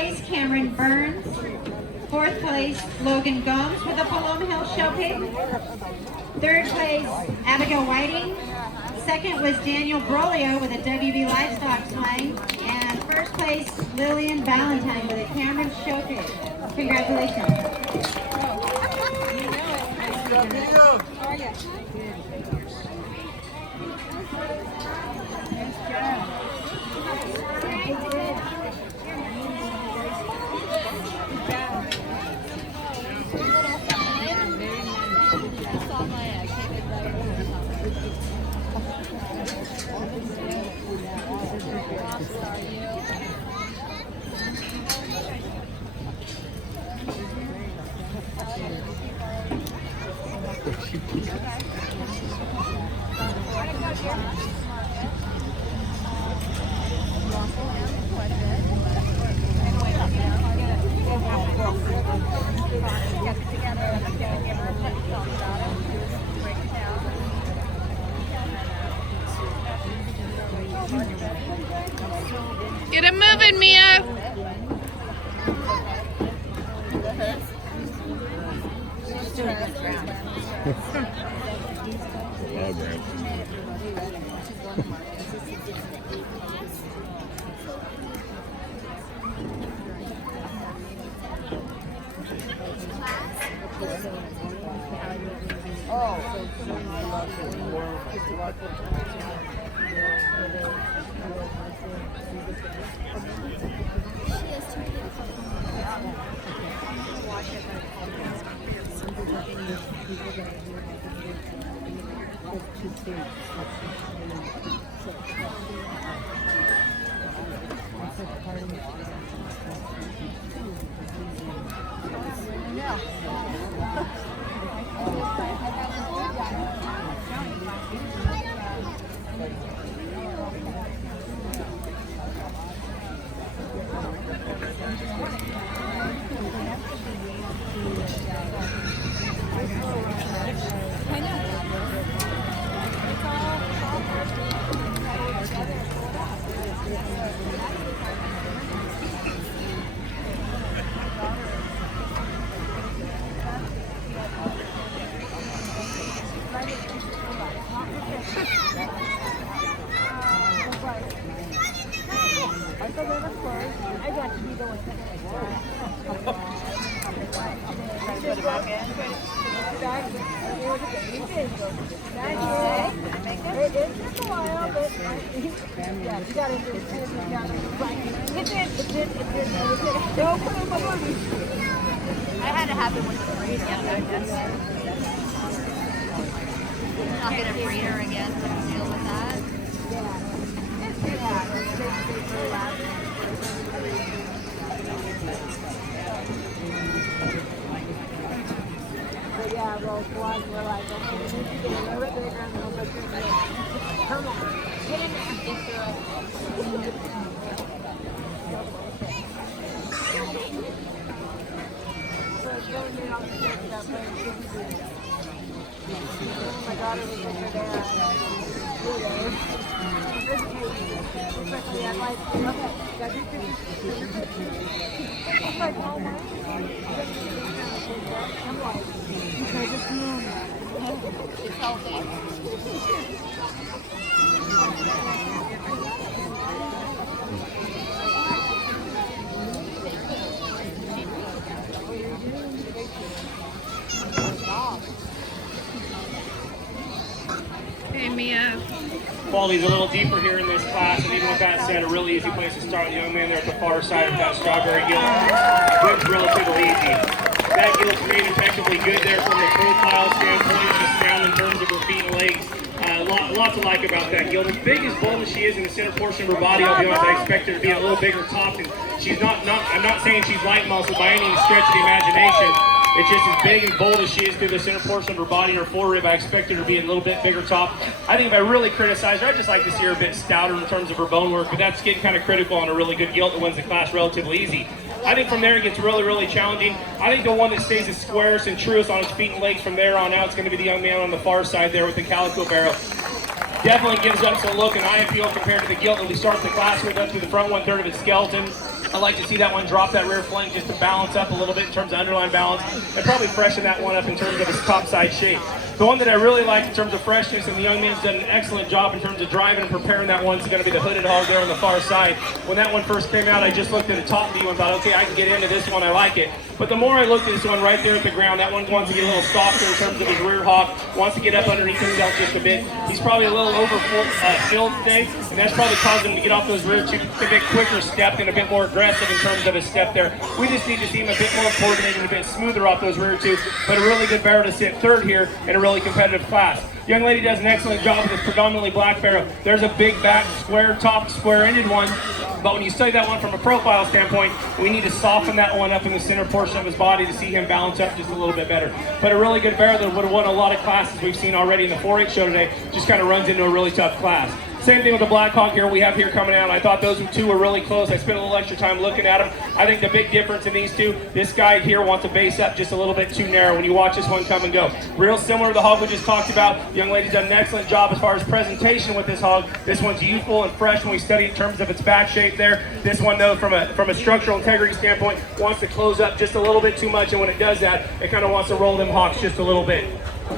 place, Cameron Burns. Fourth place, Logan Gomes with the Paloma Hill Show Pig. Third place, Abigail Whiting. Second was Daniel Brolio with a WB Livestock Slang. And first place, Lillian Valentine with a Cameron Show Pig. Congratulations. Get it moving, Mia. I had it happen with the breed. Not gonna breed her again. Deal with that. Yeah, those ones were like, okay, we need to get a little bit bigger and a little bit bigger. Come on, get in there. So it's going to be on the deck that way. My daughter was over there. Especially at like, okay, got you 50. It's like, oh my. I'm like, because it's normal. It's healthy. Hey, Mia. Quality's a little deeper here in this class, and even with that said, a really easy place to start. The young man there at the far side of that strawberry gilt wins relatively easy. That gilt's made effectively good there from a profile standpoint, just sound in terms of her feet and legs. Lots to like about that gilt. As big as bold as she is in the center portion of her body, I'll be honest, I expect her to be a little bigger top. And she's not I'm not saying she's light muscle by any stretch of the imagination. It's just as big and bold as she is through the center portion of her body, her forerib. I expect her to be a little bit bigger top. I think if I really criticize her, I'd just like to see her a bit stouter in terms of her bone work, but that's getting kind of critical on a really good gilt that wins the class relatively easy. I think from there it gets really, really challenging. I think the one that stays the squarest and truest on his feet and legs from there on out is going to be the young man on the far side there with the calico barrel. Definitely gives us a look and eye appeal compared to the gilt that we start the class with up to the front 1/3 of its skeleton. I like to see that one drop that rear flank just to balance up a little bit in terms of underline balance, and probably freshen that one up in terms of its top side shape. The one that I really like in terms of freshness, and the young man's done an excellent job in terms of driving and preparing that one, is going to be the hooded hog there on the far side. When that one first came out, I just looked at the top view and thought, okay, I can get into this one, I like it. But the more I looked at this one right there at the ground, that one wants to get a little softer in terms of his rear hop, wants to get up underneath himself just a bit. He's probably a little filled today, and that's probably caused him to get off those rear tubes a bit quicker step and a bit more aggressive in terms of his step there. We just need to see him a bit more coordinated, a bit smoother off those rear tubes, but a really good barrow to sit third here in a really competitive class. Young lady does an excellent job with this predominantly black barrow. There's a big back, square top, square-ended one, but when you study that one from a profile standpoint, we need to soften that one up in the center portion of his body to see him balance up just a little bit better. But a really good barrow that would have won a lot of classes we've seen already in the 4-H show today, just kind of runs into a really tough class. Same thing with the Black Hawk here we have here coming out. I thought those two were really close. I spent a little extra time looking at them. I think the big difference in these two, this guy here wants to base up just a little bit too narrow when you watch this one come and go. Real similar to the hog we just talked about. The young lady's done an excellent job as far as presentation with this hog. This one's youthful and fresh when we study in terms of its back shape there. This one though, from a structural integrity standpoint, wants to close up just a little bit too much, and when it does that, it kind of wants to roll them hocks just a little bit.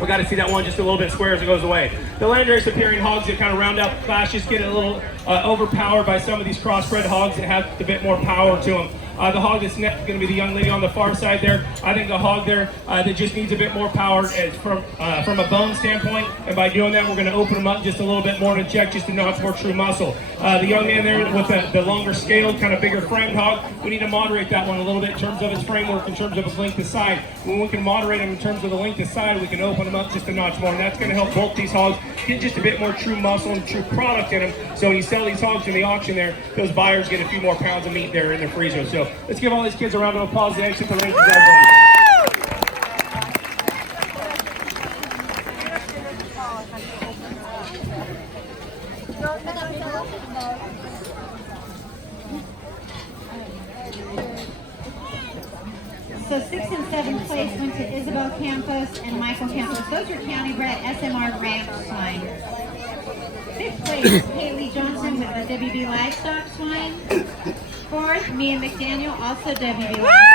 We got to see that one just a little bit square as it goes away. The Landrace appearing hogs that kind of round out the class just get a little overpowered by some of these crossbred hogs that have a bit more power to them. The hog that's next is going to be the young lady on the far side there. I think the hog there that just needs a bit more power from a bone standpoint, and by doing that, we're going to open them up just a little bit more to check just to notch more true muscle. The young man there with the longer scaled, kind of bigger framed hog, we need to moderate that one a little bit in terms of its framework, in terms of its length of side. When we can moderate them in terms of the length of side, we can open them up just a notch more, and that's going to help both these hogs get just a bit more true muscle and true product in them. So when you sell these hogs in the auction there, those buyers get a few more pounds of meat there in their freezer. So let's give all these kids a round of applause. They exit the ring. So 6th and 7th place went to Isabel Campos and Michael Campos. Those are county bred SMR ramp swine. 5th place, Haley Johnson with the WB Livestock swine. 4th, Mia McDaniel, also WB Livestock.